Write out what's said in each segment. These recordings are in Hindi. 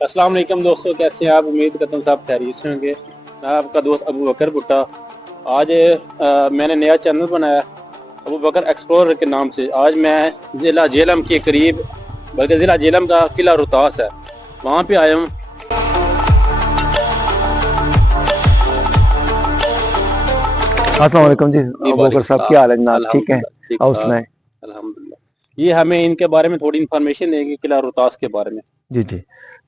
अस्सलाम वालेकुम दोस्तों, कैसे हैं आप? उम्मीद करता हूँ सब खैरियत से होंगे। मैं आपका दोस्त अबू बकर भुट्टा। आज मैंने नया चैनल बनाया अबू बकर एक्सप्लोरर के नाम से। आज मैं ज़िला झेलम के करीब, बल्कि ज़िला झेलम का किला रोहतास है, वहाँ पे आया हूँ। अस्सलाम वालेकुम जी अबू बकर साहब, क्या हाल है जनाब? ठीक है, और सुनाए? अल्हम्दुलिल्लाह। ये हमें इनके बारे में थोड़ी इन्फॉर्मेशन देंगे, किला रोहतास के बारे में। जी जी,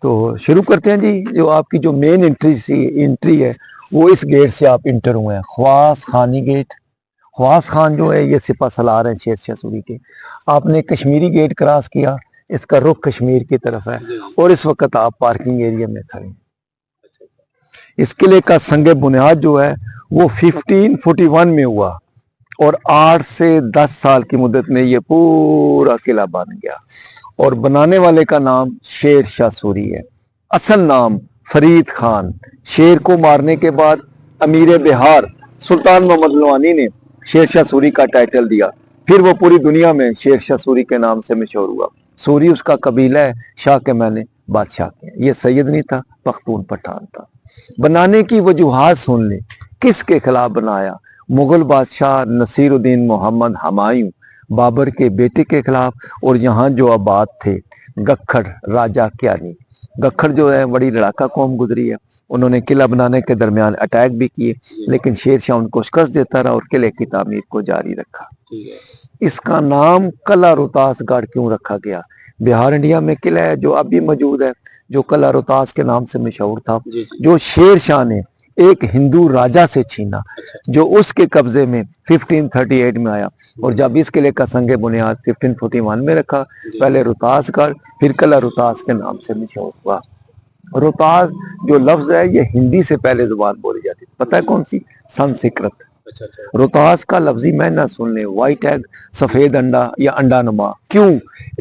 तो शुरू करते हैं जी। जो आपकी जो मेन एंट्री है वो इस गेट से आप इंटर हुए हैं, ख्वास खानी गेट। ख्वास खान जो है ये सिपा सलार है शेर शाह सूरी के। आपने कश्मीरी गेट क्रॉस किया, इसका रुख कश्मीर की तरफ है और इस वक्त आप पार्किंग एरिया में खड़े हैं। इस किले का संगे बुनियाद जो है वो 1541 में हुआ और 8 से 10 साल की मुद्दत में ये पूरा किला बन गया। और बनाने वाले का नाम शेर शाह सूरी है। असल नाम फरीद खान। शेर को मारने के बाद अमीर बिहार सुल्तान मोहम्मद लोहानी ने शेर शाह सूरी का टाइटल दिया। फिर वो पूरी दुनिया में शेर शाह सूरी के नाम से मशहूर हुआ। सूरी उसका कबीला है, शाह के मैंने बादशाह के। ये सैयद नहीं था, पख्तून पठान था। बनाने की वजूहात सुन ले, किसके खिलाफ बनाया? मुगल बादशाह नसीरुद्दीन मोहम्मद हुमायूं बाबर के बेटे के खिलाफ। और यहाँ जो आबाद थे गखड़ राजा क्यानी। गखड़ जो है बड़ी लड़ाका कौम गुजरी है। उन्होंने किला बनाने के दरमियान अटैक भी किए, लेकिन शेर शाह उनको शिकस्त देता रहा और किले की तामीर को जारी रखा। इसका नाम किला रोहतासगढ़ क्यों रखा गया? बिहार इंडिया में किला है जो अब भी मौजूद है, जो किला रोहतास के नाम से मशहूर था, जो शेर शाह ने एक हिंदू राजा से छीना, जो उसके कब्जे में 1538 में आया। और जब इस किले का संगे बुनियाद 1541 में रखा, पहले रोहतासगढ़ फिर किला रोहतास के नाम से मशहूर हुआ। रोहतास जो लफ्ज है ये हिंदी से पहले जुबान बोली जाती थी, पता है कौन सी? संस्कृत। रोहतास का लफ्जी मायना सुन ले, व्हाइट एग, सफेद अंडा या अंडा नुमा। क्यों?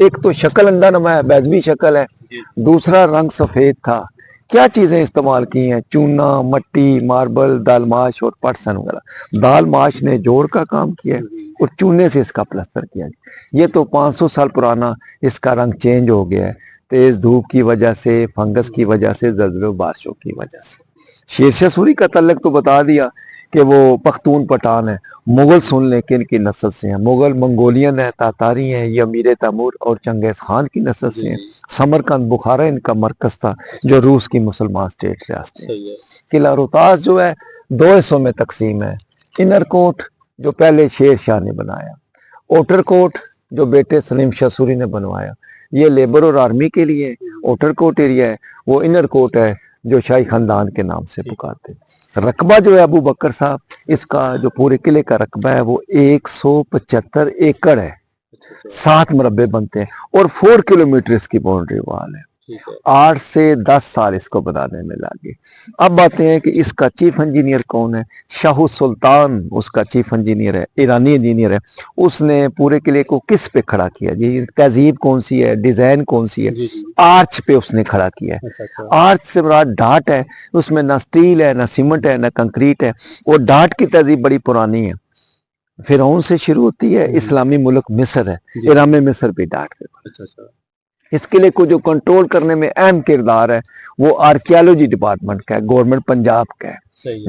एक तो शक्ल अंडा नुमा है, बैजवी शक्ल है, दूसरा रंग सफेद था। क्या चीजें इस्तेमाल की हैं? चूना, मट्टी, मार्बल, दालमाश और पटसन वगैरह। दालमाश ने जोड़ का काम किया है और चूने से इसका प्लास्टर किया है। ये तो 500 साल पुराना, इसका रंग चेंज हो गया है, तेज धूप की वजह से, फंगस की वजह से, ज़लज़लों बारिशों की वजह से। शेर शाह सूरी का तल्लक तो बता दिया कि वो पख्तून पठान है। मुगल सुन लें किन की नस्ल से हैं। मुगल मंगोलियन है, तातारी हैं, ये अमीर तैमूर और चंगेज खान की नस्ल से हैं। समरकंद बुखारा इनका मरकज था, जो रूस की मुसलमान स्टेट रियासत है। किला रोहतास जो है 2 हिस्सों में तकसीम है। इनर कोट जो पहले शेर शाह ने बनाया, आउटर कोट जो बेटे सलीम शाह सूरी ने बनवाया। ये लेबर और आर्मी के लिए आउटर कोट एरिया है, वो इनर कोट है जो शाही खानदान के नाम से पुकारते। रकबा जो है अबू बकर साहब, इसका जो पूरे किले का रकबा है वो 175 एकड़ है। 7 मुरब्बे बनते हैं और 4 किलोमीटर इसकी बाउंड्री वाल है। 8 से 10 साल इसको बनाने में लगे। अब बातें हैं कि इसका चीफ इंजीनियर कौन है? शाह सुल्तान उसका चीफ इंजीनियर है, ईरानी इंजीनियर है। उसने पूरे किले को किस पे खड़ा किया जी? तहजीब कौन सी है, डिजाइन कौन सी है? आर्च पे उसने खड़ा किया है। आर्च से बड़ा डाट है, उसमें ना स्टील है, ना सीमेंट है, ना कंक्रीट है। और डाट की तहजीब बड़ी पुरानी है, फिरौन से शुरू होती है। इस्लामी मुल्क मिस्र है, ईरान में मिस्र भी डाट है। इस किले को जो कंट्रोल करने में अहम किरदार है वो आर्कियोलॉजी डिपार्टमेंट का है, गवर्नमेंट पंजाब का है।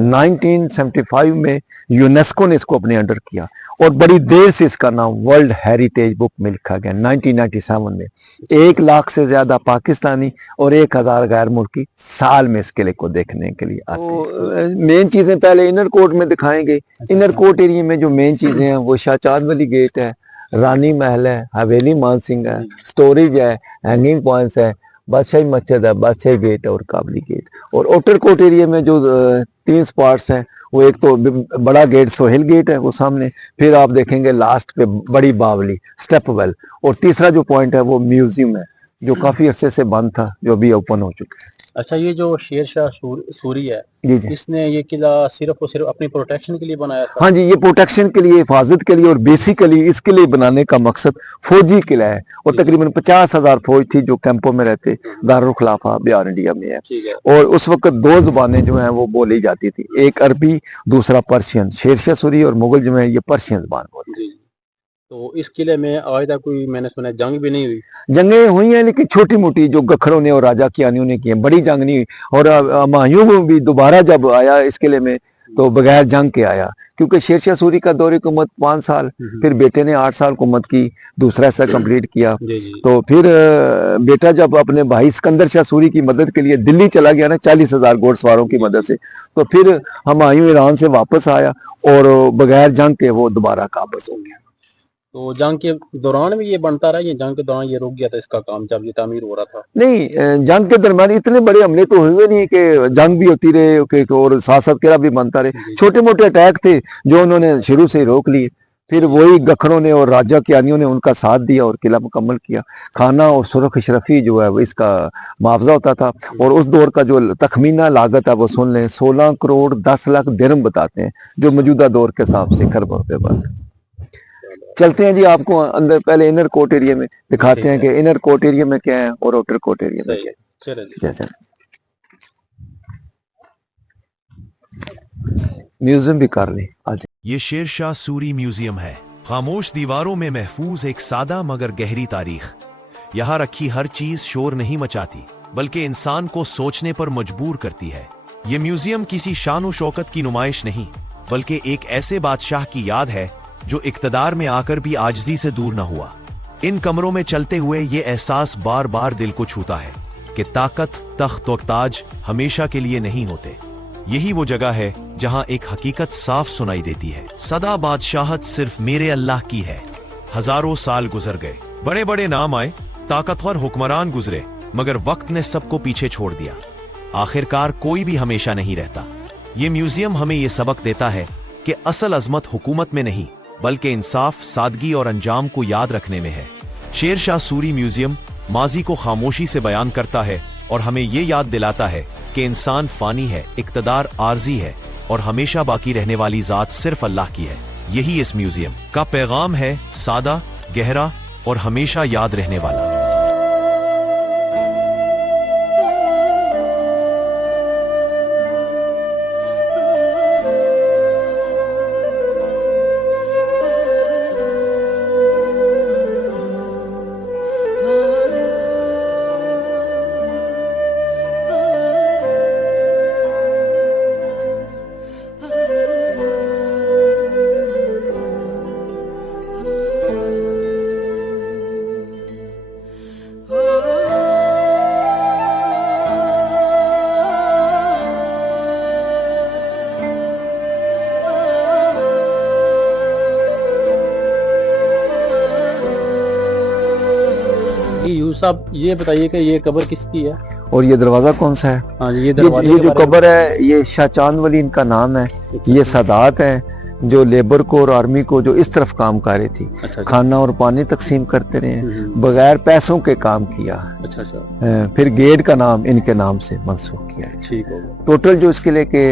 1975 में यूनेस्को ने इसको अपने अंडर किया और बड़ी देर से इसका नाम वर्ल्ड हेरिटेज बुक में लिखा गया। 1997 में 1 लाख से ज्यादा पाकिस्तानी और 1000 गैर मुल्की साल में इस किले को देखने के लिए आते हैं। मेन चीजें पहले इनर कोर्ट में दिखाएंगे। इनर कोर्ट एरिया में जो मेन चीजें हैं वो शाहचांद वाली गेट है, रानी महल है, हवेली मान सिंह है, स्टोरेज है, हैंगिंग पॉइंट्स है, बादशाही मस्जिद है, बादशाही गेट और काबली गेट। और आउटर कोर्ट एरिया में जो 3 स्पॉट्स हैं, वो एक तो बड़ा गेट सोहेल गेट है वो सामने, फिर आप देखेंगे लास्ट पे बड़ी बावली स्टेप वेल, और तीसरा जो पॉइंट है वो म्यूजियम है जो काफी अरसे से बंद था, जो अभी ओपन हो चुका है। अच्छा, ये जो शेर शाह सूरी है, जी जी, इसने ये किला सिर्फ और सिर्फ अपनी प्रोटेक्शन के लिए बनाया था? हाँ जी, ये प्रोटेक्शन के लिए, हिफाजत के लिए, और बेसिकली इसके लिए बनाने का मकसद फौजी किला है। और तकरीबन 50,000 फौज थी जो कैंपों में रहते। दारुल खिलाफा बिहार इंडिया में है। और उस वक्त 2 जुबानें जो हैं वो बोली जाती थी, एक अरबी, दूसरा पर्शियन। शेर शाह सूरी और मुगल जो है ये पर्शियन जुबान बोलते। तो इस किले में आज तक कोई, मैंने सुना है, जंग भी नहीं हुई। जंगें हुई हैं लेकिन छोटी मोटी, जो गखरों ने और राजा कियानियों ने की हैं, बड़ी जंग नहीं हुई। और हुमायूं भी दोबारा जब आया इस किले में तो बगैर जंग के आया, क्योंकि शेरशाह सूरी का दौर हुकूमत 5 साल, फिर बेटे ने 8 साल हुकूमत की, दूसरा हिस्सा कंप्लीट किया। जी जी। तो फिर बेटा जब अपने भाई सिकंदर शाह सूरी की मदद के लिए दिल्ली चला गया ना 40,000 घोड़सवारों की मदद से, तो फिर हुमायूं ईरान से वापस आया और बगैर जंग के वो दोबारा काबज हो गया। तो जंग के दौरान भी ये बनता रहा, ये जंग के दौरान ये रुक गया था इसका काम जब ये तामीर हो रहा था? नहीं, जंग के दरमियान इतने बड़े हमले तो हुए नहीं कि जंग भी होती रहे और साथ साथ किला भी बनता रहे। छोटे मोटे अटैक थे जो उन्होंने शुरू से ही रोक लिए, फिर वही गखरों ने और राजा कियानियों ने उनका साथ दिया और किला मुकम्मल किया। खाना और सुरख अशरफी जो है वो इसका मुआवजा होता था, और उस दौर का जो तखमीना लागत है वो सुन लें, 16 करोड़ 10 लाख दिरहम बताते हैं, जो मौजूदा दौर के हिसाब से खरबों रुपए बनते हैं। चलते हैं जी, आपको अंदर पहले इनर कोर्ट एरिया में दिखाते हैं कि इनर कोर्ट एरिया में क्या है और आउटर कोर्ट एरिया में क्या है। चलिए म्यूजियम भी कर लें आज। ये शेरशाह सूरी म्यूजियम है। खामोश दीवारों में महफूज एक सादा मगर गहरी तारीख। यहाँ रखी हर चीज शोर नहीं मचाती, बल्कि इंसान को सोचने पर मजबूर करती है। ये म्यूजियम किसी शान और शौकत की नुमाइश नहीं, बल्कि एक ऐसे बादशाह की याद है जो इक्तदार में आकर भी आजिज़ी से दूर न हुआ। इन कमरों में चलते हुए ये एहसास बार बार दिल को छूता है कि ताकत, तख्त और ताज हमेशा के लिए नहीं होते। यही वो जगह है जहां एक हकीकत साफ सुनाई देती है, सदा बादशाहत सिर्फ मेरे अल्लाह की है। हजारों साल गुजर गए, बड़े बड़े नाम आए, ताकतवर हुक्मरान गुजरे, मगर वक्त ने सबको पीछे छोड़ दिया। आखिरकार कोई भी हमेशा नहीं रहता। ये म्यूजियम हमें ये सबक देता है कि असल अजमत हुकूमत में नहीं, बल्कि इंसाफ, सादगी और अंजाम को याद रखने में है। शेरशाह सूरी म्यूजियम माजी को खामोशी से बयान करता है और हमें ये याद दिलाता है कि इंसान फानी है, इक्तदार आर्जी है और हमेशा बाकी रहने वाली जात सिर्फ अल्लाह की है। यही इस म्यूजियम का पैगाम है, सादा, गहरा और हमेशा याद रहने वाला। साहब ये बताइए कि ये कब्र किसकी है और ये दरवाजा कौन सा है? हाँ जी, ये जो कब्र है ये शाह चांद वली इनका नाम है। ये सादात है जो लेबर को और आर्मी को जो इस तरफ काम कर रही थी। अच्छा। खाना और पानी तकसीम करते रहे, बगैर पैसों के काम किया। अच्छा। फिर गेट का नाम इनके नाम से मंसूब किया है। ठीक हो गया। टोटल जो इसके लिए के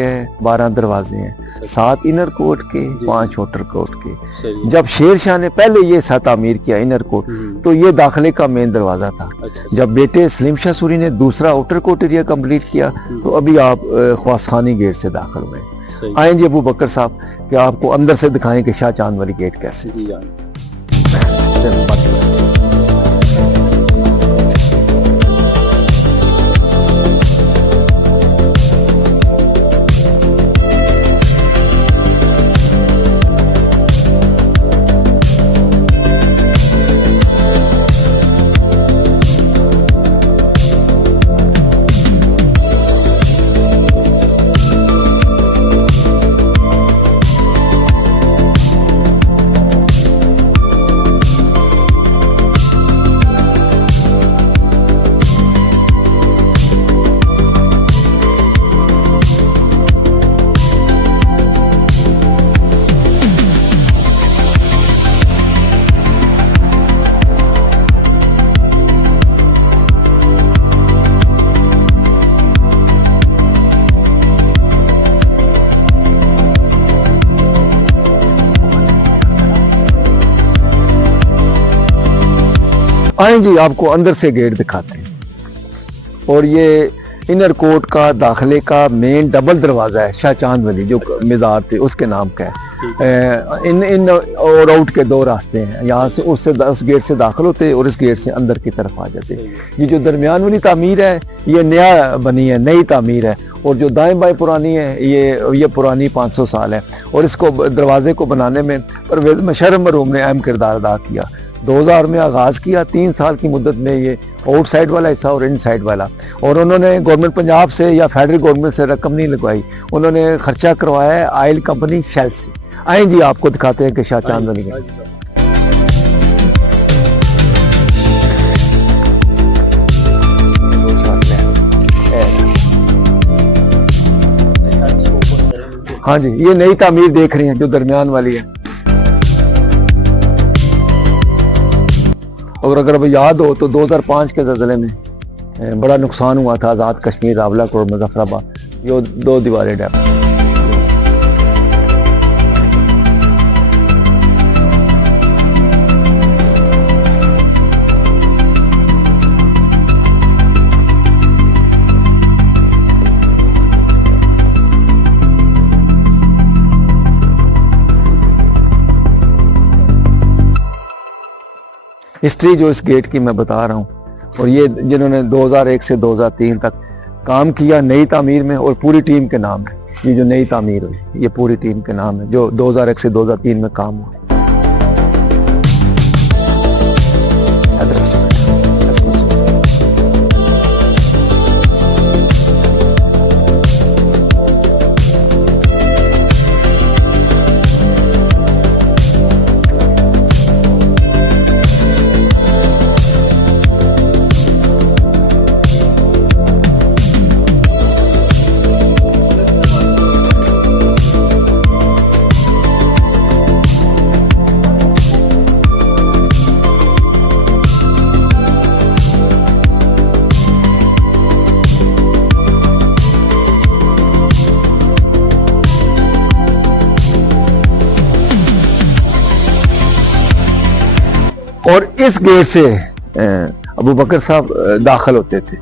12 दरवाजे हैं, 7 इनर कोर्ट के, 5 आउटर कोर्ट के। जब शेर शाह ने पहले ये तामीर किया इनर कोर्ट, तो ये दाखिले का मेन दरवाजा था। जब बेटे सलीम शाह सूरी ने दूसरा आउटर कोर्ट एरिया कंप्लीट किया तो अभी आप ख्वासखानी गेट से दाखिल हुए। आए जी अबू बकर साहब कि आपको अंदर से दिखाएं कि शाह चांद वाली गेट कैसे। आए जी आपको अंदर से गेट दिखाते हैं। और ये इनर कोर्ट का दाखिले का मेन डबल दरवाज़ा है, शाह चांद वली जो मज़ार थे उसके नाम का है। इन और आउट के दो रास्ते हैं, यहाँ से उस गेट से दाखिल होते और इस गेट से अंदर की तरफ आ जाते। ये जो दरमियान वाली तामीर है ये नया बनी है, नई तामीर है, और जो दाएं बाएं पुरानी है ये पुरानी 500 साल है। और इसको दरवाजे को बनाने में परवेज़ मुशर्रफ मरहूम ने अहम किरदार अदा किया। 2000 में आगाज़ किया, 3 साल की मुद्दत में ये आउटसाइड वाला हिस्सा और इनसाइड वाला, और उन्होंने गवर्नमेंट पंजाब से या फेडरल गवर्नमेंट से रकम नहीं लगवाई, उन्होंने खर्चा करवाया है ऑयल कंपनी शेल से। आए जी आपको दिखाते हैं कि शाह चांद वली में हाँ जी ये नई तामीर देख रही हैं जो दरमियान वाली है। और अगर अब याद हो तो 2005 के ज़लज़ले में बड़ा नुकसान हुआ था आज़ाद कश्मीर, रावलाकोट और मुजफ्फराबाद, ये 2 दीवारें डैम। हिस्ट्री जो इस गेट की मैं बता रहा हूँ, और ये जिन्होंने 2001 से 2003 तक काम किया नई तामीर में, और पूरी टीम के नाम है। ये जो नई तामीर हुई ये पूरी टीम के नाम है जो 2001 से 2003 में काम हुआ। और इस गेट से अबू बकर साहब दाखिल होते थे।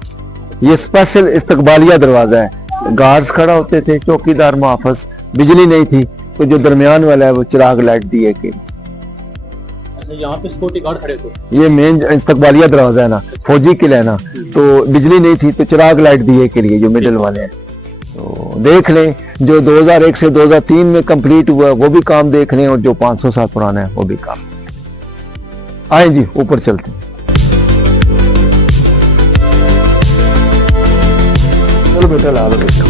ये स्पेशल इस्तकबालिया दरवाज़ा है, गार्ड्स खड़ा होते थे, चौकीदार मुहाफ़िज़, बिजली नहीं थी तो जो दरमियान वाला है वो चिराग लाइट दिए के। यहाँ पे सिक्योरिटी गार्ड खड़े थे। ये मेन इस्तकबालिया दरवाज़ा है ना, फौजी किला है ना, तो बिजली नहीं थी तो चिराग लाइट दिए के लिए जो मिडल वाले हैं। तो देख लें जो 2001 से 2003 में कंप्लीट हुआ वो भी काम देख लें, और जो 500 साल पुराना है वो भी काम। आए जी ऊपर चलते हैं। चलो बेटा ला लो बेटा।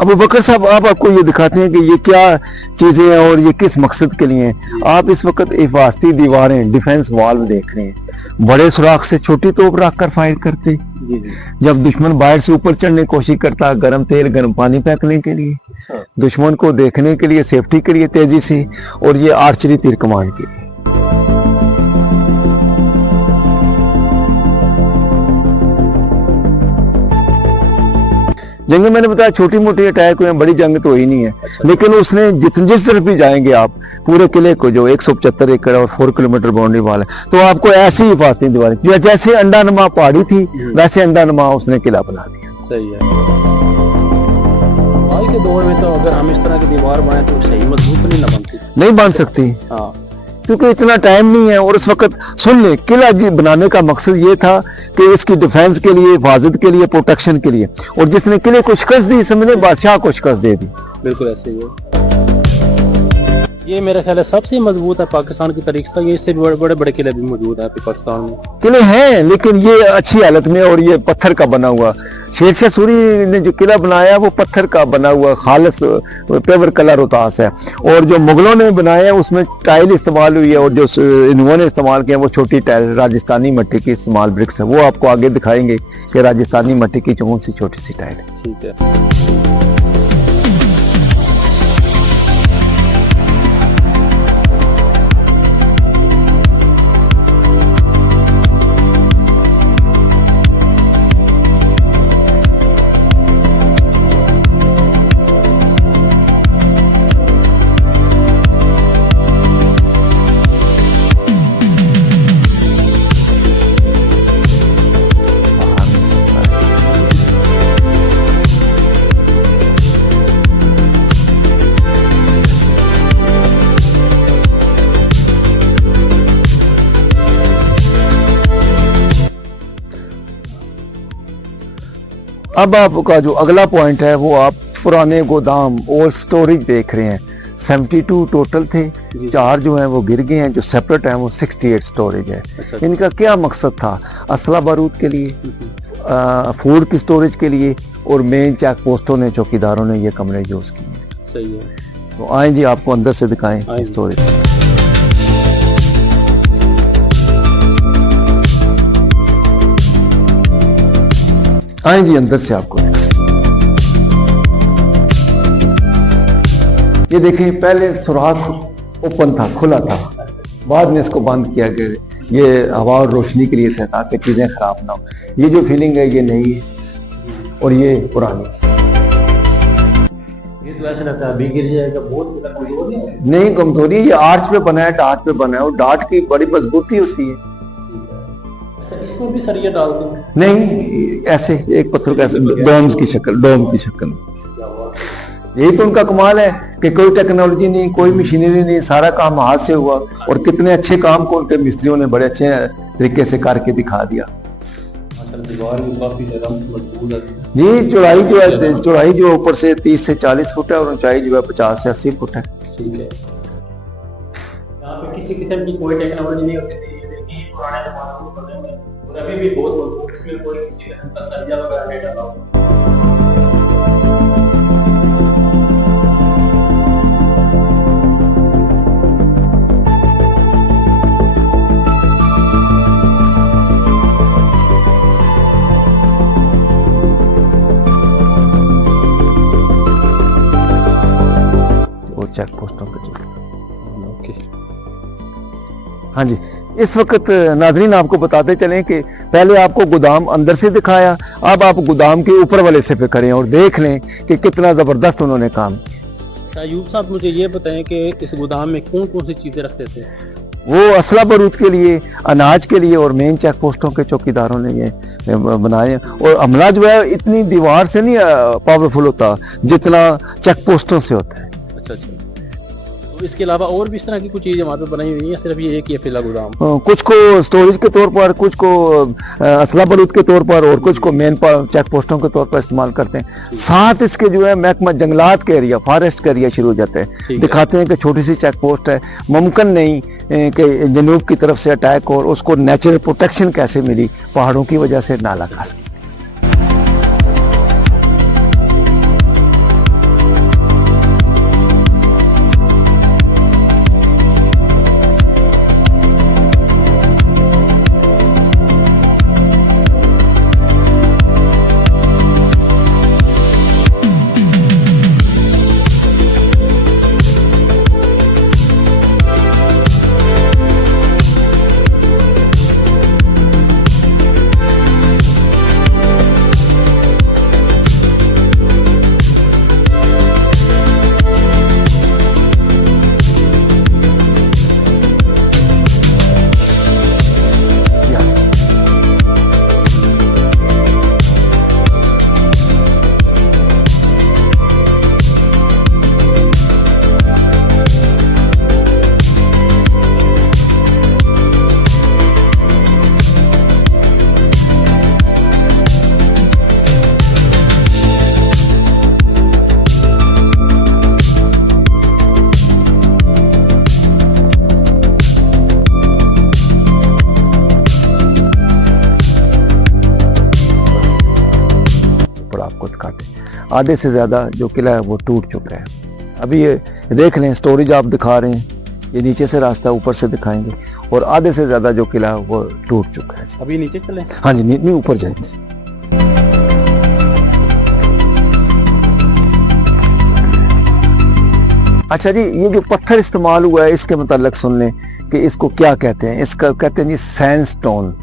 अबू बकर साहब आप आपको ये दिखाते हैं कि ये क्या चीजें हैं और ये किस मकसद के लिए हैं। आप इस वक्त हिफाजती दीवारें, डिफेंस वाल्व देख रहे हैं। बड़े सुराख से छोटी तोप रख कर फायर करते, जब दुश्मन बाहर से ऊपर चढ़ने की कोशिश करता, गर्म तेल गर्म पानी फेंकने के लिए, दुश्मन को देखने के लिए, सेफ्टी के लिए तेजी से, और ये आर्चरी तीर कमान के लिए। जंग मैंने बताया छोटी मोटी अटैक हुए, बड़ी जंग तो हुई नहीं है। लेकिन उसने जिस तरफ भी जाएंगे आप पूरे किले को, जो 175 एकड़ और 4 किलोमीटर बाउंड्री वाल है, तो आपको ऐसी हिफाजती दीवारें, जैसे अंडानुमा पहाड़ी थी वैसे अंडानुमा उसने किला बना दिया। सही है। आज के दौर में तो अगर हम इस तरह की दीवार बनाए तो सही मजबूत नहीं बन सकती। हाँ, क्योंकि इतना टाइम नहीं है। और उस वक्त सुन ले, किला बनाने का मकसद ये था कि इसकी डिफेंस के लिए, हिफाजत के लिए, प्रोटेक्शन के लिए, और जिसने किले को शिकस्त दी समझे बादशाह को शिकस्त दे दी। बिल्कुल ऐसे ही है। ये मेरा ख्याल है सबसे मजबूत है पाकिस्तान की तारीख का। ये इससे भी बड़े बड़े बड़े किले भी मौजूद है पाकिस्तान में। किले हैं लेकिन ये अच्छी हालत में, और ये पत्थर का बना हुआ। शेरशाह सूरी ने जो किला बनाया वो पत्थर का बना हुआ खालिस पेवर कलर उतास है, और जो मुगलों ने बनाया उसमें टाइल इस्तेमाल हुई है, और जो इन्होंने इस्तेमाल किया वो छोटी टाइल राजस्थानी मिट्टी की स्मॉल ब्रिक्स है। वो आपको आगे दिखाएंगे कि राजस्थानी मिट्टी की कौन सी छोटी सी टाइल है। ठीक है। अब आपका जो अगला पॉइंट है वो आप पुराने गोदाम और स्टोरेज देख रहे हैं। 72 टोटल थे, 4 जो हैं वो गिर गए हैं, जो सेपरेट हैं वो 68 स्टोरेज है। अच्छा। इनका क्या मकसद था? असला बारूद के लिए, फूड की स्टोरेज के लिए, और मेन चेक पोस्टों ने, चौकीदारों ने ये कमरे यूज किए। सही है। तो आए जी आपको अंदर से दिखाएं स्टोरेज। आए जी अंदर से आपको ये देखें, पहले सुराख ओपन था, खुला था, बाद में इसको बंद किया गया। ये हवा और रोशनी के लिए था ताकि चीजें खराब ना हो। ये जो फीलिंग है ये नई है और ये पुरानी। ये तो ऐसा लगता है अभी गिर जाएगा, बहुत कमजोर नहीं है। नहीं कमजोरी, ये आर्च पे बना है, डार्ट पे बना है, और डार्ट की बड़ी मजबूती होती है। इसमें भी सरिया डालते हैं? नहीं, ऐसे एक पत्थर का डोम की शक्ल। यही तो उनका कमाल है कि कोई टेक्नोलॉजी नहीं, कोई मशीनरी नहीं, सारा काम हाथ से हुआ, और कितने अच्छे काम को उनके मिस्त्रियों ने बड़े अच्छे तरीके से करके दिखा दिया। दीवार भी काफी नरम मजबूत है जी। चौड़ाई जो ऊपर से 30 से 40 फुट है, और ऊंचाई जो है 50 से 80 फुट है। ठीक है। यहाँ पे किसी किस्म की कोई टेक्नोलॉजी नहीं होती थी, लेकिन पुराने जमाने में बने हुए और अभी भी बहुत मजबूत, इसमें कोई किसी किस्म का सरिया वगैरह नहीं डाला हुआ। चेक पोस्टों का हाँ जी। इस वक्त नाजरीन आपको बताते चलें कि पहले आपको गोदाम अंदर से दिखाया, अब आप गोदाम के ऊपर वाले से पे करें और देख लें कि कितना जबरदस्त उन्होंने काम किया। अयूब साहब मुझे ये बताएं कि इस गोदाम में कौन कौन सी चीजें रखते थे? वो असला बारूद के लिए, अनाज के लिए, और मेन चेक पोस्टों के चौकीदारों ने ये बनाए। और हमला जो है इतनी दीवार से नहीं पावरफुल होता जितना चेक पोस्टों से होता है। अच्छा। तो इसके अलावा और भी इस तरह की कुछ चीजें वहाँ पे बनाई हुई है, सिर्फ ये एक ही फिलहाल गोदाम? कुछ को स्टोरेज के तौर पर, कुछ को असला बारूद के तौर पर, और कुछ को मेन चेक पोस्टों के तौर पर इस्तेमाल करते हैं। साथ इसके जो है महकमा जंगलात के एरिया, फॉरेस्ट के एरिया शुरू हो जाते हैं। दिखाते हैं कि छोटी सी चेक पोस्ट है, मुमकिन नहीं कि जनूब की तरफ से अटैक हो, और उसको नेचुरल प्रोटेक्शन कैसे मिली पहाड़ों की वजह से, नाला खास की। आधे से ज़्यादा जो किला है वो टूट चुका है। अभी ये देख लें, स्टोरेज आप दिखा रहे हैं, ये नीचे से रास्ता ऊपर से दिखाएंगे, और आधे से ज़्यादा जो किला है वो टूट चुका है। अभी नीचे चले। हाँ जी, नहीं ऊपर जाएंगे। अच्छा जी, ये जो पत्थर इस्तेमाल हुआ है इसके मतलब सुन लें कि इसको क्या कहते हैं। इसका कहते हैं जी सैंडस्टोन,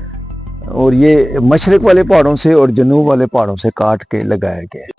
और ये मशरक वाले पहाड़ों से और जनूब वाले पहाड़ों से काट के लगाया गया है।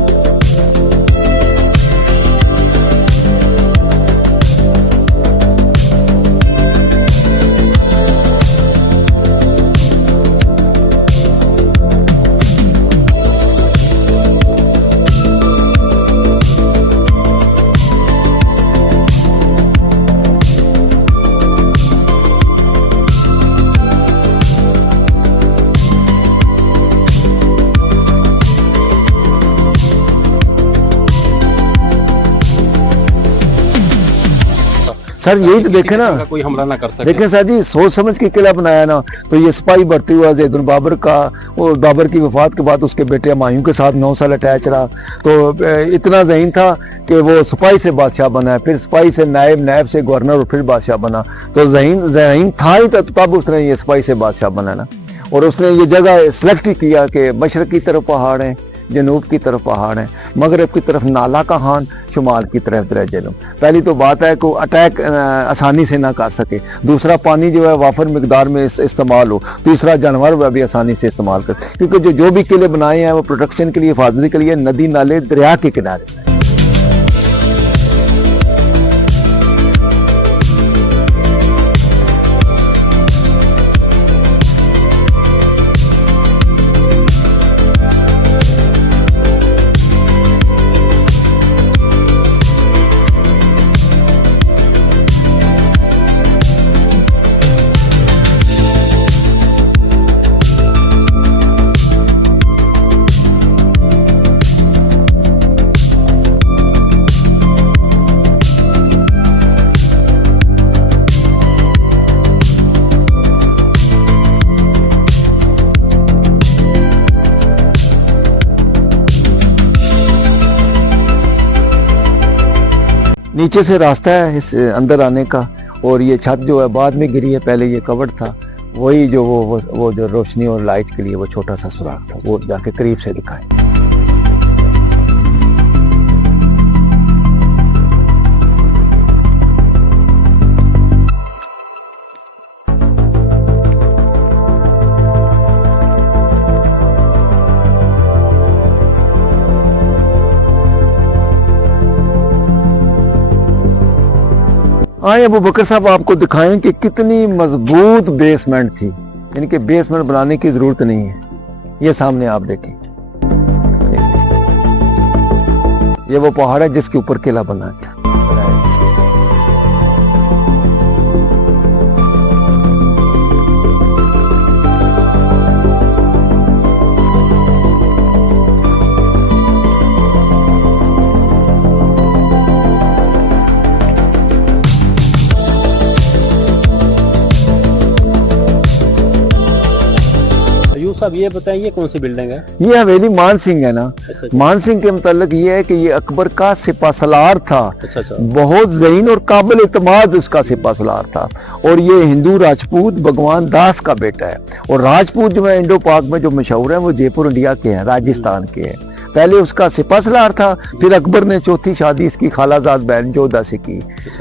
सर यही तो देखे ना, कोई हमला ना कर सके। देखें सर जी, सोच समझ के किला बनाया ना, तो ये सिपाही बढ़ते हुआ ज़ैदुल बाबर का, और बाबर की वफात के बाद उसके बेटे हुमायूं के साथ 9 साल अटैच रहा, तो इतना ज़हीन था कि वो सिपाही से बादशाह बना, फिर सिपाही से नायब, नायब से गवर्नर, और फिर बादशाह बना। तो ज़हीन था ही तब उसने ये सिपाही से बादशाह बना ना, और उसने ये जगह सेलेक्ट ही किया कि मशरक़ की तरफ पहाड़ हैं, जनूब की तरफ पहाड़ हैं, मगरब की तरफ नाला का खान, शुमाल की तरफ दरिया जहलम। पहली तो बात है कि अटैक आसानी से ना कर सके, दूसरा पानी जो है वाफर मिकदार में इस्तेमाल हो, तीसरा जानवर वह भी आसानी से इस्तेमाल कर, क्योंकि जो भी किले बनाए हैं वो प्रोटेक्शन के लिए, हिफाजत के लिए नदी नाले दरिया के किनारे। नीचे से रास्ता है इस अंदर आने का, और ये छत जो है बाद में गिरी है, पहले ये कवर्ड था। वही जो वो जो रोशनी और लाइट के लिए वो छोटा सा सुराख था, वो जाके करीब से दिखाएं। आए अबू बकर साहब आपको दिखाएं कि कितनी मजबूत बेसमेंट थी, यानी कि बेसमेंट बनाने की जरूरत नहीं है। ये सामने आप देखें, ये वो पहाड़ है जिसके ऊपर किला बना है। साहब ये बताइए कौन सी बिल्डिंग है? ये हवेली मान सिंह है ना। अच्छा। मान सिंह के मुतालिक ये है कि ये अकबर का सिपासलार था। अच्छा। बहुत ज़हीन और काबिल इत्माद उसका सिपासलार था, और ये हिंदू राजपूत भगवान दास का बेटा है। और राजपूत जो है इंडो पाक में जो मशहूर है वो जयपुर इंडिया के हैं, राजस्थान के हैं। पहले उसका सिपासलार था, फिर अकबर ने चौथी शादी इसकी खालाजाद बहन जोधा से की।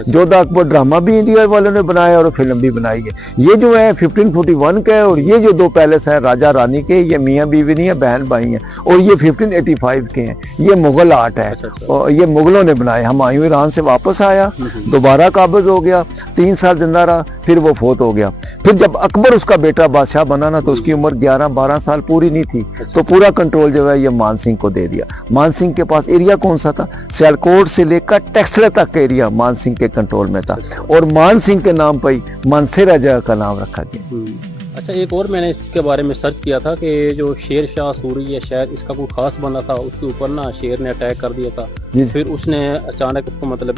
जोधा अकबर ड्रामा भी इंडिया वालों ने बनाया और फिल्म भी बनाई है। ये जो है 1541 का है, और ये जो 2 पैलेस हैं राजा रानी के, ये मियाँ बीवी नहीं है, बहन भाई हैं, और ये 1585 के हैं। ये मुगल आर्ट है, और ये मुगलों ने बनाए। हुमायूं ईरान से वापस आया, दोबारा काबिज हो गया, 3 साल जिंदा रहा, फिर वो फोत हो गया। फिर जब अकबर उसका बेटा बादशाह बना ना, तो उसकी उम्र 11-12 साल पूरी नहीं थी, तो पूरा कंट्रोल जो है ये मान सिंह को दे दिया। मान सिंह के पास एरिया कौन सा था? सियालकोट से लेकर टेक्सला तक का एरिया मान सिंह के कंट्रोल में था, और मान सिंह के नाम पर ही मानसेरा जगह का नाम रखा गया। अच्छा, एक और मैंने इसके बारे में सर्च किया था कि जो शेर शाह सूरी है, शायद इसका कोई खास बंदा था, उसके ऊपर ना शेर ने अटैक कर दिया था। फिर उसने अचानक उसको मतलब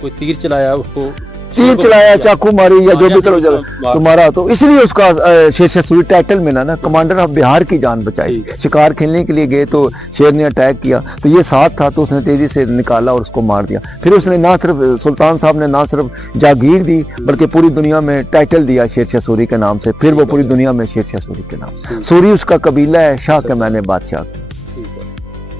कोई तीर चलाया, उसको तीर चलाया, चाकू मारी या जो भी करो मार। तो मारा, तो इसलिए उसका शेरशाह सूरी टाइटल में ना कमांडर ऑफ बिहार की जान बचाई। ठीक है। शिकार खेलने के लिए गए तो शेर ने अटैक किया, तो ये साथ था तो उसने तेजी से निकाला और उसको मार दिया। फिर उसने ना सिर्फ सुल्तान साहब ने ना सिर्फ जागीर दी बल्कि पूरी दुनिया में टाइटल दिया शेरशाह सूरी के नाम से। फिर वो पूरी दुनिया में शेरशाह सूरी के नाम से। सूरी उसका कबीला है, शाह के मैंने बादशाह। ठीक है।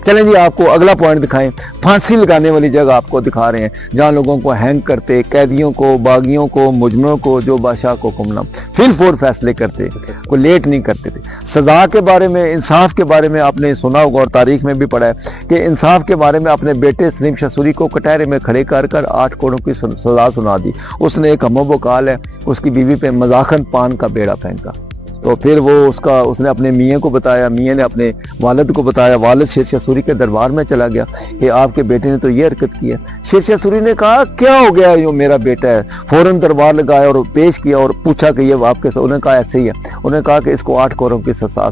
चलें जी, आपको अगला पॉइंट दिखाएं। फांसी लगाने वाली जगह आपको दिखा रहे हैं जहां लोगों को हैंग करते, कैदियों को, बागियों को, मुजरिमों को, जो बादशाह को हुक्मनाम फिल फौर फैसले करते, कोई लेट नहीं करते थे। सजा के बारे में, इंसाफ के बारे में आपने सुना होगा और तारीख में भी पढ़ा है कि इंसाफ के बारे में अपने बेटे सलीम शाह सूरी को कटहरे में खड़े कर 8 करोड़ की सजा सुना दी। उसने एक हमोबकाल है, उसकी बीवी पे मजाकन पान का बेड़ा फेंका। तो फिर वो उसने अपने मियाँ को बताया, मियाँ ने अपने वालिद को बताया। वालिद शेरशाह सूरी के दरबार में चला गया कि आपके बेटे ने तो ये हरकत की है। शेरशाह सूरी ने कहा क्या हो गया, ये मेरा बेटा है। फौरन दरबार लगाया और पेश किया और पूछा कि ये आपके, उन्होंने कहा ऐसे ही है। उन्होंने कहा कि इसको 8 करोड़ की सजा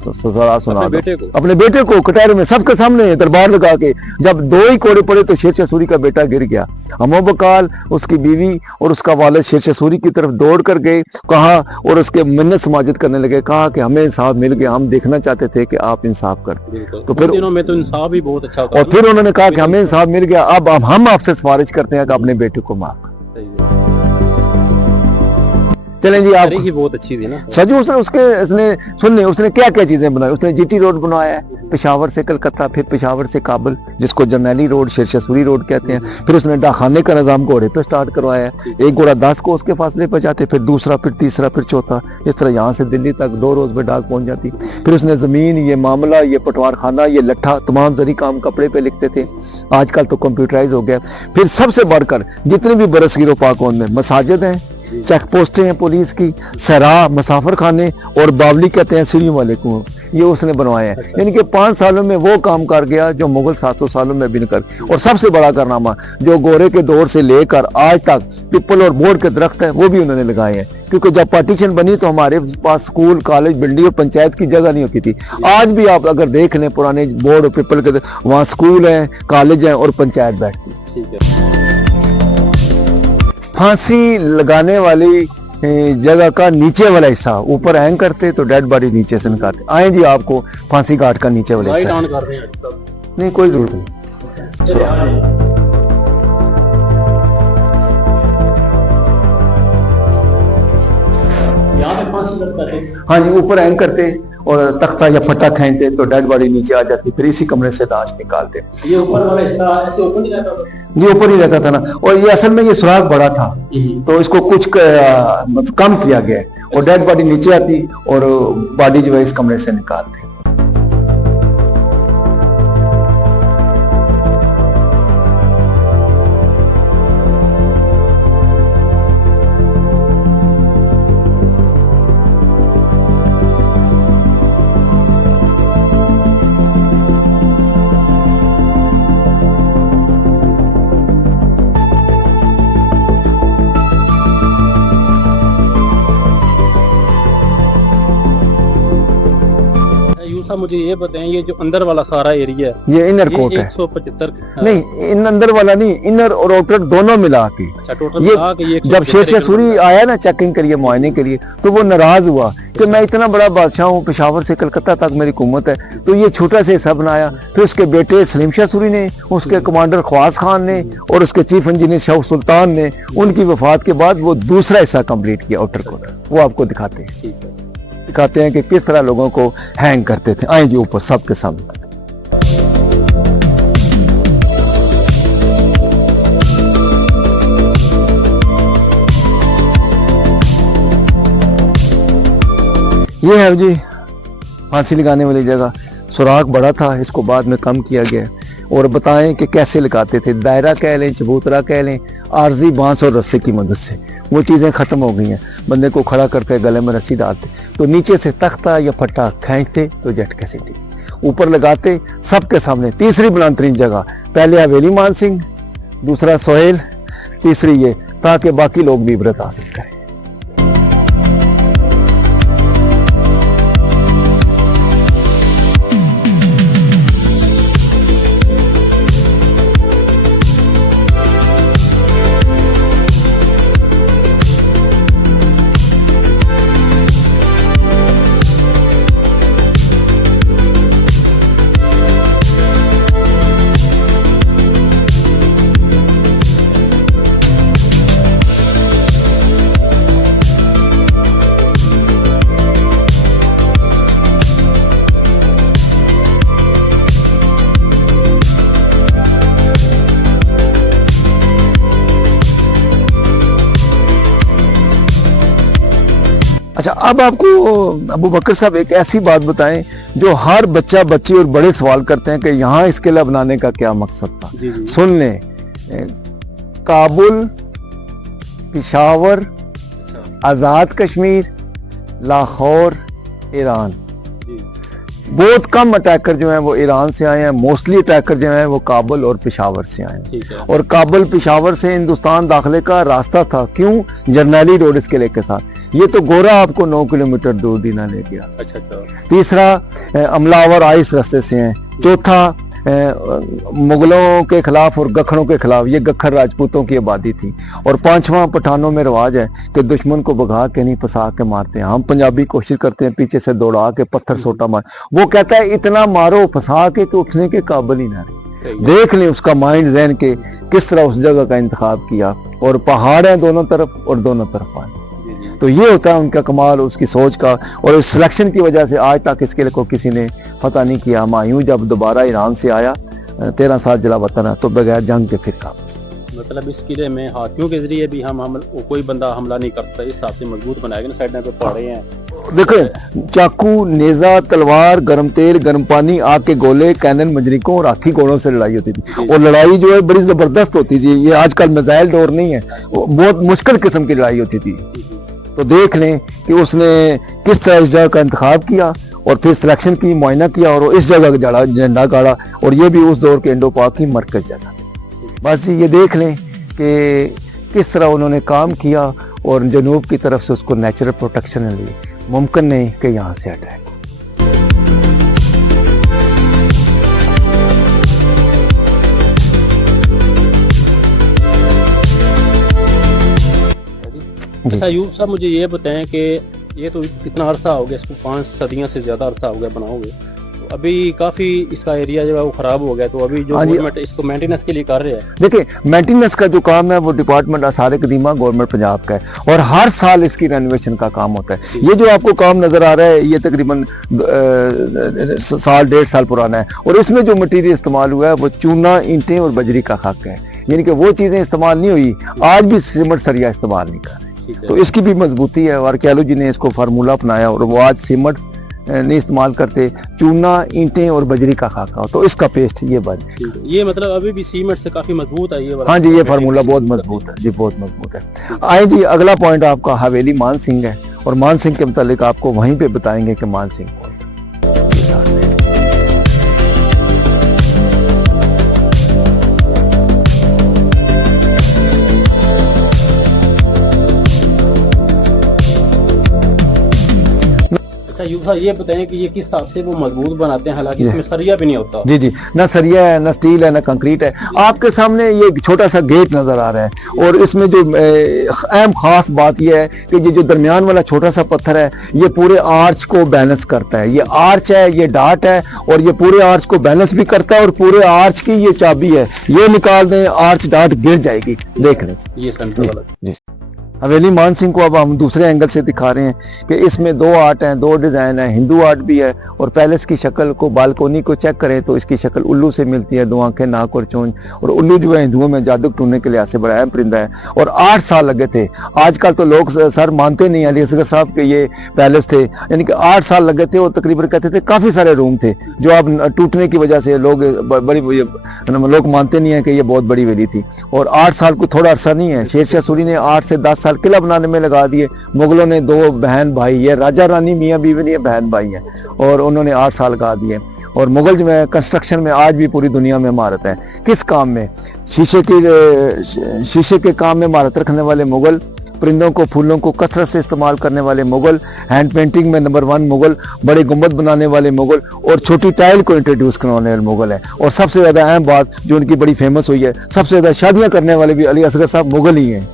सुना दो अपने बेटे को कटहरे में सबके सामने दरबार लगा के। जब 2 ही कोड़े पड़े तो शेरशाह सूरी का बेटा गिर गया। हमोबकाल, उसकी बीवी और उसका वालिद शेरशाह सूरी की तरफ दौड़ कर गए, कहा और उसके मिन्नत समाजत करने लगे, कहा कि हमें इंसाफ मिल गया, हम देखना चाहते थे कि आप इंसाफ करते। तो फिर दिनों में तो इंसाफ भी बहुत अच्छा, और फिर उन्होंने कहा कि हमें इंसाफ मिल गया, अब हम आपसे सिफारिश करते हैं कि अपने बेटे को माफ। चलें जी, आप ही बहुत अच्छी थी ना सजू। उसने क्या क्या चीजें बनाई। उसने जीटी रोड बनाया है, पेशावर से कलकत्ता, फिर पेशावर से काबुल, जिसको जर्नैली रोड, शेरशाह सूरी रोड कहते हैं। फिर उसने डाखाने का निजाम घोड़े पे स्टार्ट करवाया है। एक घोड़ा 10 को उसके फासले पर जाते, फिर दूसरा, फिर तीसरा, फिर चौथा। इस तरह यहाँ से दिल्ली तक 2 रोज में डाक पहुंच जाती। फिर उसने जमीन, ये मामला, ये पटवार खाना, ये लट्ठा, तमाम जरी काम कपड़े पे लिखते थे। आजकल तो कंप्यूटराइज हो गया। फिर सबसे बढ़कर जितने भी बरसगीरों पाकों में मसाजिद हैं, चेक पोस्टें हैं पुलिस की, सरा, मुसाफिर खाने और बावली कहते हैं सीढ़ियों वाले कुएं, ये उसने बनवाए हैं। यानी कि 5 सालों में वो काम कर गया जो मुगल 700 सालों में भी नहीं कर। और सबसे बड़ा कारनामा जो गोरे के दौर से लेकर आज तक पिपल और बोर्ड के दरख्त है वो भी उन्होंने लगाए हैं। क्योंकि जब पार्टीशन बनी तो हमारे पास स्कूल, कॉलेज, बिल्डिंग और पंचायत की जगह नहीं होती थी। आज भी आप अगर देख लें पुराने बोर्ड और पिपल के, वहाँ स्कूल है, कॉलेज है और पंचायत बैठती है। फांसी लगाने वाली जगह का नीचे वाला हिस्सा ऊपर हैंग करते तो डेड बॉडी नीचे से निकालते। आए जी, आपको फांसी घाट का नीचे वाला हिस्सा नहीं, कोई जरूरत नहीं। हाँ जी, ऊपर हैंग करते और तख्ता या फट्टा खींचते तो डेड बॉडी नीचे आ जाती। फिर इसी कमरे से लाश निकालते। ये ऊपर वाला हिस्सा ऐसे ऊपर नहीं रहता था? जी, ऊपर ही रहता था ना। और ये असल में ये सुराख बड़ा था तो इसको कुछ कम किया गया और डेड बॉडी नीचे आती और बॉडी जो है इस कमरे से निकालते। मुझे ये बताएं, ये जो अंदर वाला सारा एरिया है ये इनर कोर्ट है? 175 नहीं, इन अंदर वाला नहीं, इनर और आउटर दोनों मिला के। अच्छा, टोटल ये जब शेरशाह सूरी आया ना चेकिंग करिए, मुआयने के लिए, तो वो नाराज हुआ कि मैं इतना बड़ा बादशाह हूँ, पेशावर से कलकत्ता तक मेरी हुकूमत है, तो ये छोटा सा हिस्सा बनाया। फिर उसके बेटे सलीम शाह सूरी ने, उसके कमांडर ख्वास खान ने और उसके चीफ इंजीनियर शाह सुल्तान ने, उनकी वफात के बाद वो दूसरा हिस्सा कंप्लीट किया आउटर कोर्ट। वो आपको दिखाते हैं कि किस तरह लोगों को हैंग करते थे। आए जी ऊपर सबके सामने। ये है जी फांसी लगाने वाली जगह। सुराख बड़ा था, इसको बाद में कम किया गया। और बताएं कि कैसे लगाते थे, दायरा कह लें, चबूतरा कह लें, आर्जी बांस और रस्से की मदद से। वो चीज़ें ख़त्म हो गई हैं। बंदे को खड़ा करके गले में रस्सी डालते तो नीचे से तख्ता या फट्टा खींचते तो झटके से ऊपर लगाते सबके सामने। तीसरी बुलंद तरीन जगह, पहले हवेली मान सिंह, दूसरा सोहेल, तीसरी ये, ताकि बाकी लोग भी इबरत हासिल करें। अच्छा, अब आपको अबू बकर साहब एक ऐसी बात बताएं जो हर बच्चा बच्ची और बड़े सवाल करते हैं कि यहाँ इस किला बनाने का क्या मकसद था। जी जी। सुन लें, काबुल, पिशावर, आज़ाद कश्मीर, लाहौर, ईरान, बहुत कम अटैकर जो हैं वो ईरान से आए हैं, मोस्टली अटैकर जो हैं वो काबुल और पेशावर से आए हैं। और काबुल पेशावर से हिंदुस्तान दाखिले का रास्ता था, क्यों? जर्नैली रोड इस किले के साथ। ये तो गोरा आपको 9 किलोमीटर दूर दीना ले गया। अच्छा। तीसरा, अमलावर आइस रास्ते से हैं। चौथा, मुगलों के खिलाफ और गखरों के खिलाफ, ये गखर राजपूतों की आबादी थी। और पांचवा, पठानों में रिवाज है कि दुश्मन को भगा के नहीं फंसा के मारते हैं। हम पंजाबी कोशिश करते हैं पीछे से दौड़ा के पत्थर सोटा मार, वो कहता है इतना मारो फंसा के कि उठने के काबिल ही ना रहे। देख लें उसका माइंड जहन के किस तरह उस जगह का इंतखाब किया। और पहाड़ है दोनों तरफ और दोनों तरफ पानी। तो ये होता है उनका कमाल, उसकी सोच का। और इस सिलेक्शन की वजह से आज तक इस किले को किसी ने फतह नहीं किया। हुमायूं जब दोबारा ईरान से आया, 13 साल जला वतन है, तो बगैर जंग के फिर काम। मतलब इस किले में हाथियों के जरिए भी कोई बंदा हमला नहीं करता, इस हिसाब से मजबूत बनाया गया। साइड पे पहाड़े हैं, देखें, चाकू, नेजा, तलवार, गर्म तेल, गर्म पानी, आग के गोले, कैनन, मंजरीकों और आखी घोड़ों से लड़ाई होती थी। और लड़ाई जो है बड़ी जबरदस्त होती थी। ये आजकल मिसाइल डोर नहीं है, बहुत मुश्किल किस्म की लड़ाई होती थी। तो देख लें कि उसने किस तरह इस जगह का इंतखाब किया और फिर सिलेक्शन की, मुआयना किया और इस जगह का झंडा गाड़ा। और ये भी उस दौर के इंडो पाक की मरकज जगह। बस ये देख लें कि किस तरह उन्होंने काम किया और जनूब की तरफ से उसको नेचुरल प्रोटेक्शन ली। मुमकिन नहीं कि यहाँ से अटैक। अच्छा यूब साहब, मुझे ये बताएं कि ये तो कितना अरसा हो गया इसको, 5 सदियों से ज्यादा अरसा हो गया बनाओगे, तो अभी काफी इसका एरिया जो है वो खराब हो गया। तो अभी जो गवर्नमेंट इसको मेंटेनेंस के लिए कर रहे हैं। देखिए, मेंटेनेंस का जो काम है वो डिपार्टमेंट आसार कदीमा गवर्नमेंट पंजाब का है और हर साल इसकी रेनोवेशन का काम होता है। ये जो आपको काम नजर आ रहा है ये तकरीबन 1.5 साल पुराना है। और इसमें जो मटीरियल इस्तेमाल हुआ है वो चूना, ईंटें और बजरी का खाक है। यानी कि वो चीजें इस्तेमाल नहीं हुई। आज भी सीमेंट सरिया इस्तेमाल नहीं कर रहे। तो इसकी भी मजबूती है। आर्कियोलॉजी ने इसको फार्मूला अपनाया और वो आज सीमेंट नहीं इस्तेमाल करते, चूना, ईंटें और बजरी का खाका, तो इसका पेस्ट ये बन है। ये मतलब अभी भी सीमेंट से काफी मजबूत है ये। हाँ जी, ये फार्मूला बहुत मजबूत है जी, बहुत मजबूत है। आए जी, अगला पॉइंट आपका हवेली मान सिंह है और मान सिंह के मुतालिक आपको वहीं पे बताएंगे कि मान सिंह कौन है। ये बताएं कि ये किस हिसाब से वो मजबूत बनाते हैं, हालांकि इसमें सरिया भी नहीं होता। जी जी, ना सरिया है, ना स्टील है, ना कंक्रीट है। आपके सामने ये छोटा सा गेट नजर आ रहा है और इसमें जो अहम खास बात यह है कि ये जो दरमियान वाला छोटा सा पत्थर है ये पूरे आर्च को बैलेंस करता है। ये आर्च है, ये डाट है और ये पूरे आर्च को बैलेंस भी करता है और पूरे आर्च की ये चाबी है। ये निकाल दें, आर्च डाट गिर जाएगी। देख लें ये सेंटर वाला। जी, हवेली मान सिंह को अब हम दूसरे एंगल से दिखा रहे हैं कि इसमें 2 आर्ट हैं, 2 डिजाइन है। हिंदू आर्ट भी है और पैलेस की शक्ल को, बालकोनी को चेक करें तो इसकी शक्ल उल्लू से मिलती है, 2 आंखें, नाक और चोंच। और उल्लू जो है हिंदुओं में जादू टूटने के लिहाज से बड़ा अहम परिंदा है। और 8 साल लगे थे। आजकल तो लोग सर मानते नहीं अली असगर साहब के ये पैलेस थे, यानी कि 8 साल लगे थे और तकरीबन कहते थे काफी सारे रूम थे जो अब टूटने की वजह से लोग लोग मानते नहीं है कि ये बहुत बड़ी वेली थी। और 8 साल को थोड़ा अरसा नहीं है। शेरशाह सूरी ने 8 से 10 साल किला बनाने में लगा दिए। मुगलों ने 2 बहन भाई, ये राजा रानी मियाँ बीवी नहीं है, बहन भाई है, और उन्होंने 8 साल लगा दिए। और मुगल जो है कंस्ट्रक्शन में आज भी पूरी दुनिया में महारत है। किस काम में? शीशे के काम में महारत रखने वाले मुगल, परिंदों को, फूलों को कसरत से इस्तेमाल करने वाले मुगल, हैंड पेंटिंग में नंबर 1 मुगल, बड़े गुंबद बनाने वाले मुगल और छोटी टाइल को इंट्रोड्यूस करने वाले मुगल है। और सबसे ज्यादा अहम बात जो उनकी बड़ी फेमस हुई है, सबसे ज्यादा शादियां करने वाले भी अली असगर साहब मुगल ही हैं।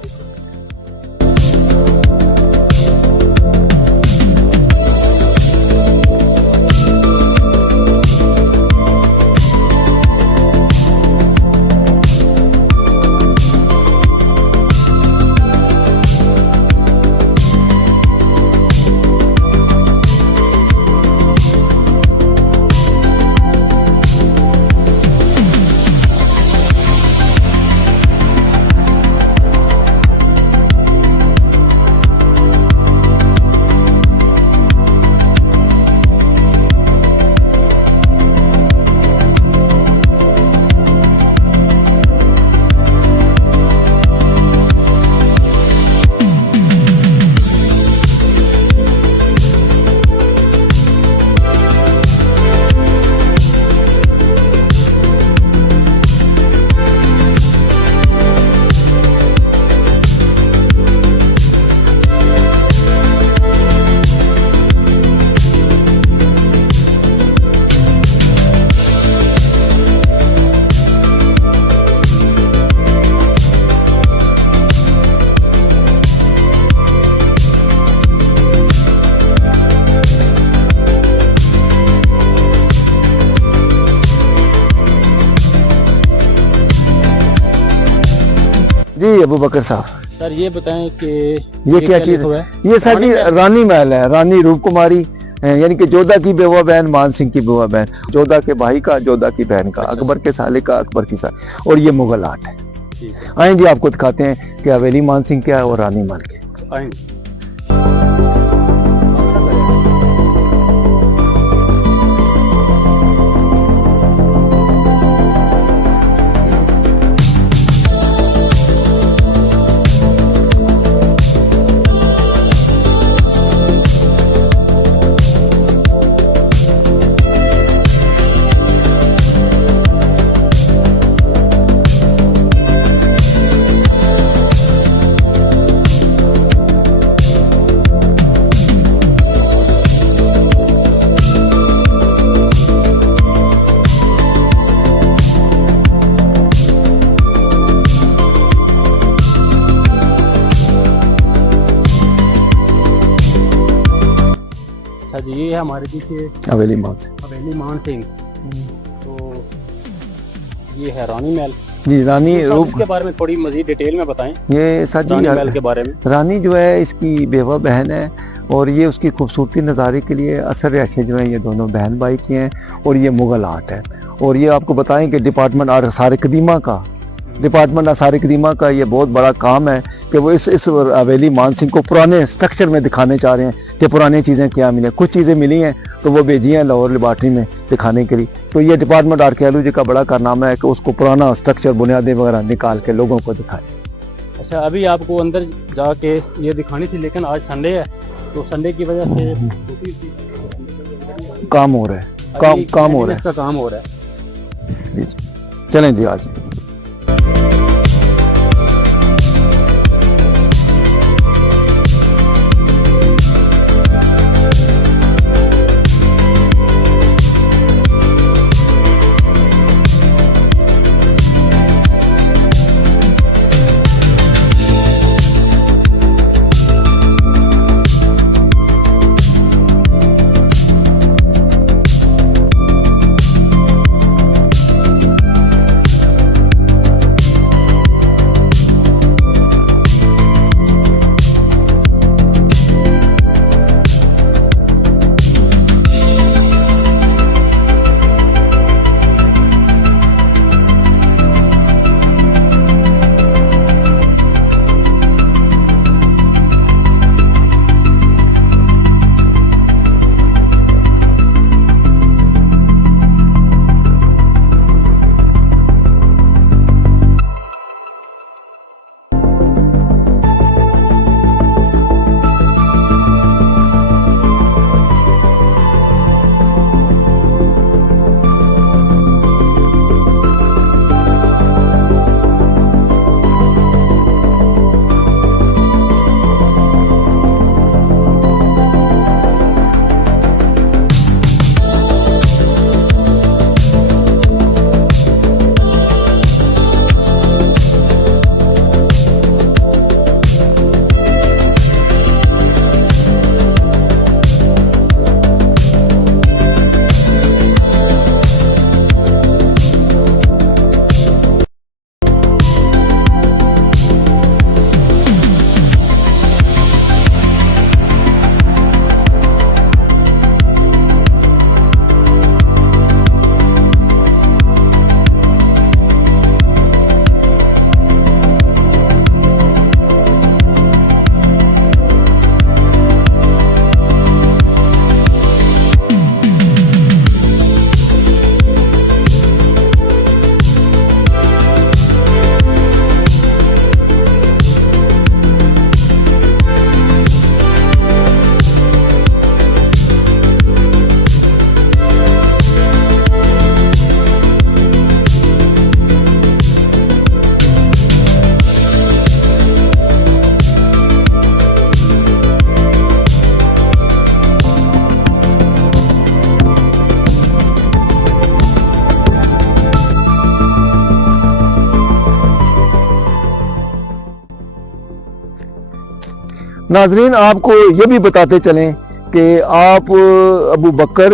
जी अबू बकर साहब, सर ये बताएं कि ये क्या चीज लिखा हुआ है? ये सर जी रानी महल है, रानी रूप कुमारी, यानी कि जोधा की बेवा बहन, मान सिंह की बेवा बहन, जोधा के भाई का, जोधा की बहन का, अकबर के साले का, अकबर की साले, और ये मुगल आर्ट है। ठीक है, आएंगे आपको दिखाते हैं कि हवेली मान सिंह क्या है और रानी महल क्या है। आएंगे। अच्छा जी, ये है हमारे पीछे हवेली मान सिंह। हवेली मान सिंह। तो ये है रानी महल। जी रानी तो रूप, इसके बारे में थोड़ी मजीद डिटेल में बताएं, ये सर रानी जी महल के बारे में। रानी जो है इसकी बेवा बहन है, और ये उसकी खूबसूरती नज़ारे के लिए असर रैशे जो हैं ये दोनों बहन भाई की हैं, और ये मुगल आर्ट है। और ये आपको बताएं कि डिपार्टमेंट आसार कदीमा का, डिपार्टमेंट आसार कदीमा का ये बहुत बड़ा काम है कि वो इस हवेली मान सिंह को पुराने स्ट्रक्चर में दिखाने चाह रहे हैं कि पुरानी चीज़ें क्या मिली। कुछ चीज़ें मिली हैं तो वो भेजी हैं लाहौर लेबॉर्ट्री में दिखाने के लिए। तो ये डिपार्टमेंट आर्कियोलॉजी का बड़ा कारनामा है कि उसको पुराना स्ट्रक्चर, बुनियादें वगैरह निकाल के लोगों को दिखाए। अच्छा, अभी आपको अंदर जाके ये दिखानी थी, लेकिन आज संडे है तो संडे की वजह से काम हो रहा है, काम हो रहा है, इसका काम हो रहा है। जी चलें जी आज। नाजरीन आपको ये भी बताते चलें कि आप अबू बकर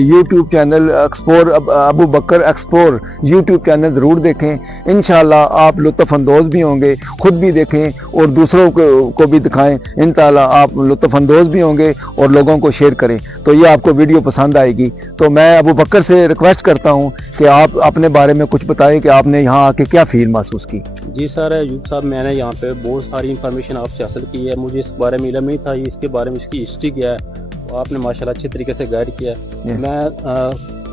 यूट्यूब चैनल एक्सप्लोर अबू बकर एक्सप्लोर यूट्यूब चैनल ज़रूर देखें। इंशाल्लाह आप लुत्फ़ अंदोज़ भी होंगे, ख़ुद भी देखें और दूसरों को भी दिखाएं। इंशाल्लाह आप लुत्फ़ अंदोज़ भी होंगे और लोगों को शेयर करें, तो ये आपको वीडियो पसंद आएगी। तो मैं अबू बकर से रिक्वेस्ट करता हूँ कि आप अपने बारे में कुछ बताएं कि आपने यहाँ आके क्या फील महसूस की। जी सर अयूब साहब, मैंने यहाँ पे बहुत सारी इन्फॉर्मेशन आपसे हासिल की है। मुझे इस बारे में इल्म नहीं था, इसके बारे में इसकी हिस्ट्री क्या है, तो आपने माशाल्लाह अच्छे तरीके से गाइड किया है। मैं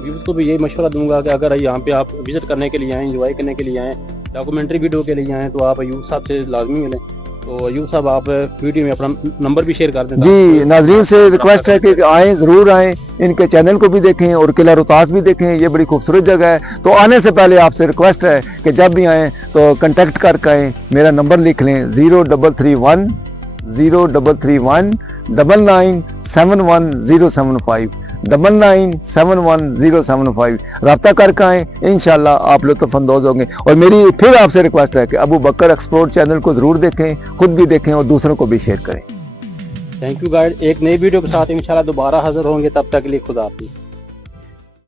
व्यूज़ को भी यही मशवरा दूंगा कि अगर यहाँ पे आप विजिट करने के लिए आएँ, इंजॉय करने के लिए आएँ, डॉक्यूमेंट्री वीडियो के लिए आएँ, तो आप अयूब साहब से लाजमी मिलें। तो अयूब साहब आप वीडियो में अपना नंबर भी शेयर कर दें। जी, नाज़रीन से रिक्वेस्ट है कि आएँ, ज़रूर आएँ, इनके चैनल को भी देखें और किला रोहतास भी देखें। ये बड़ी खूबसूरत जगह है। तो आने से पहले आपसे रिक्वेस्ट है कि जब भी आएँ तो कांटेक्ट करके आएँ। मेरा नंबर लिख लें 0331 0331 9971 9971 रब्ता करके आएँ। इंशाल्लाह आप लुत्फ़ अंदोज़ होंगे। और मेरी फिर आपसे रिक्वेस्ट है कि अबू बकर एक्सप्लोर चैनल को ज़रूर देखें, खुद भी देखें और दूसरों को भी शेयर करें। Thank you guide. एक नई वीडियो के साथ इंशाल्लाह दोबारा हाजिर होंगे, तब तक के लिए खुदा हाफिज़।